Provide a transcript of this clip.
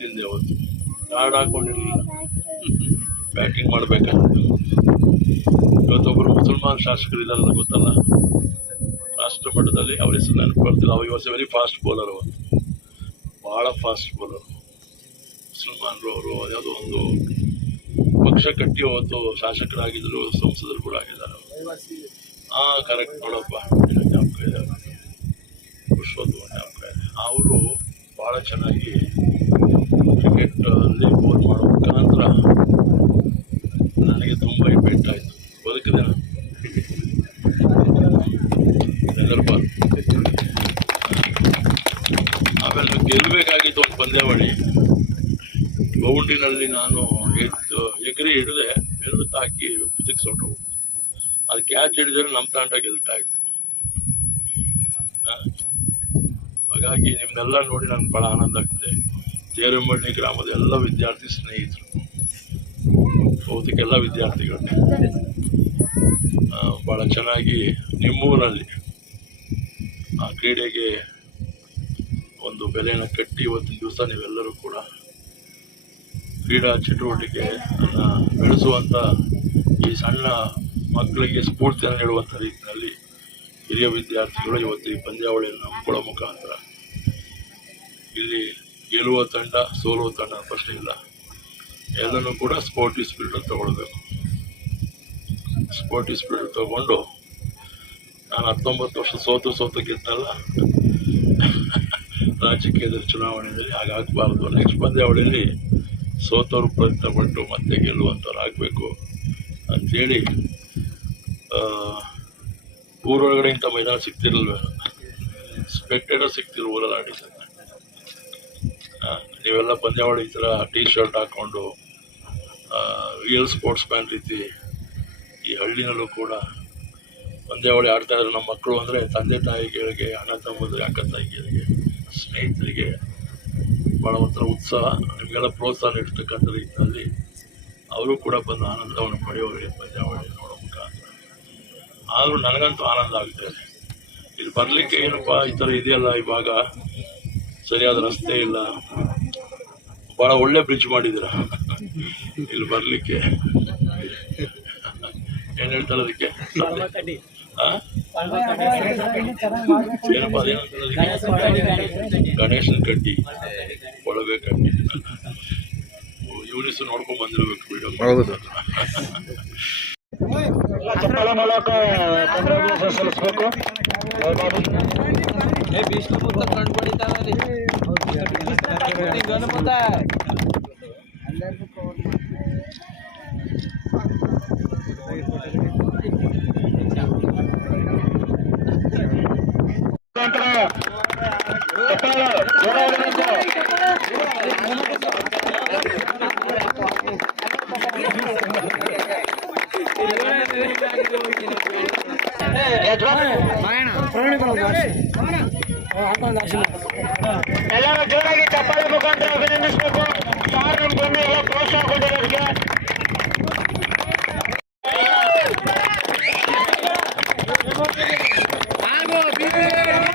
ತಿಂದೆ ಅವತ್ತು. Card ಹಾಕೊಂಡಿರಲಿಲ್ಲ. Batting ಮಾಡಬೇಕಂತ. ಇವತ್ತೊಬ್ಬರು ಮುಸಲ್ಮಾನ್ ಶಾಸಕರು ಇದ್ದಾರೆ ಗೊತ್ತಲ್ಲ. ರಾಷ್ಟ್ರ ಮಟ್ಟದಲ್ಲಿ ಅವ್ರ ಹೆಸರು ನೆನಪು ಬರ್ತಿಲ್ಲ. ಅವ್ರು ವಾಸ್ ವೆರಿ ಫಾಸ್ಟ್ ಬೌಲರ್ ಅವತ್ತು ಭಾಳ ಫಾಸ್ಟ್ ಬೌಲರ್ ಮುಸಲ್ಮಾನರು ಅವರು, ಯಾವುದೋ ಒಂದು ಪಕ್ಷ ಕಟ್ಟಿ ಅವತ್ತು ಶಾಸಕರಾಗಿದ್ದರು ಸಂಸದರು ಕೂಡ ಆಗಿದ್ದಾರೆ ಹಾಂ ಕರೆಕ್ಟ್ ನೋಡಪ್ಪ. ನಿನಗೆ ಜ್ಞಾಪಕ ಜ್ಞಾಪಕ ಇದೆ. ಅವರು ಭಾಳ ಚೆನ್ನಾಗಿ ಕ್ರಿಕೆಟ್ ಅಲ್ಲಿ ಬೋಲ್ ಮಾಡೋ ಮುಖಾಂತರ ನನಗೆ ತುಂಬ ಇಂಪೆಕ್ಟ್ ಆಯಿತು. ಬದುಕಿದೆ ಬಾರ್ ಆಮೇಲೆ ಗೆಲ್ಲಬೇಕಾಗಿತ್ತು ಒಂದು ಪಂದ್ಯಾವಳಿ. ಬೌಂಡ್ರಿನಲ್ಲಿ ನಾನು ಎಕರೆ ಹಿಡಿದೆ, ಎರಡು ತಾಕಿ ಫಿಸಿಕ್ಸ್ ಹೋಗ್ತು ಅದು ಕ್ಯಾಚ್ ಹಿಡಿದ್ರೆ ನಮ್ಮ ತಾಂಡ ಗೆಲ್ತಾ ಇತ್ತು. ಹಾಗಾಗಿ ನಿಮ್ಮನ್ನೆಲ್ಲ ನೋಡಿ ನನಗೆ ಭಾಳ ಆನಂದ ಆಗ್ತದೆ. ತೇರಮಳ್ಳಿ ಗ್ರಾಮದ ಎಲ್ಲ ವಿದ್ಯಾರ್ಥಿ ಸ್ನೇಹಿತರು. ಬಹುತೇಕ ಎಲ್ಲ ವಿದ್ಯಾರ್ಥಿಗಳು. ಭಾಳ ಚೆನ್ನಾಗಿ ನಿಮ್ಮೂರಲ್ಲಿ ಆ ಕ್ರೀಡೆಗೆ ಒಂದು ಬೆಲೆಯನ್ನು ಕಟ್ಟಿ ಇವತ್ತಿನ ದಿವಸ ನೀವೆಲ್ಲರೂ ಕೂಡ ಕ್ರೀಡಾ ಚಟುವಟಿಕೆ ಬೆಳೆಸುವಂಥ ಈ ಸಣ್ಣ ಮಕ್ಕಳಿಗೆ ಸ್ಫೂರ್ತಿಯನ್ನು ನೀಡುವಂಥ ರೀತಿಯಲ್ಲಿ ಹಿರಿಯ ವಿದ್ಯಾರ್ಥಿಗಳು ಇವತ್ತು ಈ ಪಂದ್ಯಾವಳಿಯನ್ನು ಹಮ್ಮಿಕೊಳ್ಳೋ ಮುಖಾಂತರ. ಇಲ್ಲಿ ಗೆಲ್ಲುವ ತಂಡ ಸೋಲುವ ತಂಡ ಪ್ರಶ್ನೆ ಇಲ್ಲ. ಎಲ್ಲನೂ ಕೂಡ ಸ್ಪಿರಿಟ್ ತಗೊಳ್ಬೇಕು. ಸ್ಪೋರ್ಟಿವ್ ಸ್ಪಿರಿಟ್ ತಗೊಂಡು ನಾನು ಹತ್ತೊಂಬತ್ತು ವರ್ಷ ಸೋತು ಸೋತು ಗೆದ್ದಲ್ಲ ರಾಜಕೀಯದಲ್ಲಿ ಚುನಾವಣೆಯಲ್ಲಿ ಹಾಗಾಗಬಾರ್ದು ನೆಕ್ಸ್ಟ್ ಪಂದ್ಯಾವಳಿಯಲ್ಲಿ ಸೋತವರು ಪ್ರಯತ್ನ ಪಟ್ಟು ಮತ್ತೆ ಗೆಲ್ಲುವಂಥವ್ರು ಆಗಬೇಕು ಅಂಥೇಳಿ ಇಂಥ ಮೈದಾನ ಸಿಗ್ತಿರಲ್ವ ಸ್ಪೆಕ್ಟೇಟರ್ ಸಿಗ್ತಿರೋ ಊರಲ್ಲಿ ಆಡಿದ್ದಾರೆ ಆ, ನೀವೆಲ್ಲ ಪಂದ್ಯಾವಳಿ ಥರ ಟೀ ಶರ್ಟ್ ಹಾಕ್ಕೊಂಡು ರಿಯಲ್ ಸ್ಪೋರ್ಟ್ಸ್ ಮ್ಯಾನ್ ರೀತಿ ಈ ಹಳ್ಳಿನಲ್ಲೂ ಕೂಡ ಪಂದ್ಯಾವಳಿ ಆಡ್ತಾ ನಮ್ಮ ಮಕ್ಕಳು ಅಂದರೆ ತಂದೆ ತಾಯಿಗಳಿಗೆ ಅಣ್ಣ ತಮ್ಮಂದ್ರೆ, ಅಕ್ಕ ತಾಯಿಗಳಿಗೆ ಸ್ನೇಹಿತರಿಗೆ ಭಾಳ ಒಂಥರ ಉತ್ಸಾಹ. ನಿಮಗೆಲ್ಲ ಪ್ರೋತ್ಸಾಹ ನೀಡ್ತಕ್ಕಂಥ ರೀತಿಯಲ್ಲಿ ಅವರು ಕೂಡ ಬಂದು ಆನಂದವನ್ನು ಪಡೆಯೋರಿಗೆ ಪಂದ್ಯಾವಳಿ ನೋಡೋ ಮುಖಾಂತರ. ಆದರೂ ನನಗಂತೂ ಆನಂದ ಆಗ್ತದೆ ಇಲ್ಲಿ ಬರಲಿಕ್ಕೆ ಏನಪ್ಪ, ಈ ಥರ ಇದೆಯಲ್ಲ ಇವಾಗ? ಸರಿಯಾದ ರಸ್ತೆ ಇಲ್ಲ. ಭಾಳ ಒಳ್ಳೆ ಬ್ರಿಡ್ಜ್ ಮಾಡಿದ್ದೀರ? ಇಲ್ಲಿ ಬರಲಿಕ್ಕೆ. ಏನು ಹೇಳ್ತಾರೆ ಅದಕ್ಕೆ? ಆ? ಏನಪ್ಪ ಅದೇನಂತಾರೆ? ಗಣೇಶನ ಕಡ್ಡಿ ಒಳಗೆ ಕಡ್ಡಿ ಯೂನಿಸ್ ನೋಡ್ಕೊಂಡ್ ಬಂದಿರಬೇಕು ವಿಡಿಯೋ ಹೌದು. Contra! Contra! Contra! Contra! ಎಲ್ಲರೂ ಜೋರಾಗಿ ಚಪ್ಪಾಳೆ ಮುಖಾಂತರ ಅಭಿನಂದಿಸಬೇಕು ಯಾರು ನಮ್ಗೆ ಪ್ರೋತ್ಸಾಹ ಕೊಟ್ಟಿದ್ದಾರೆ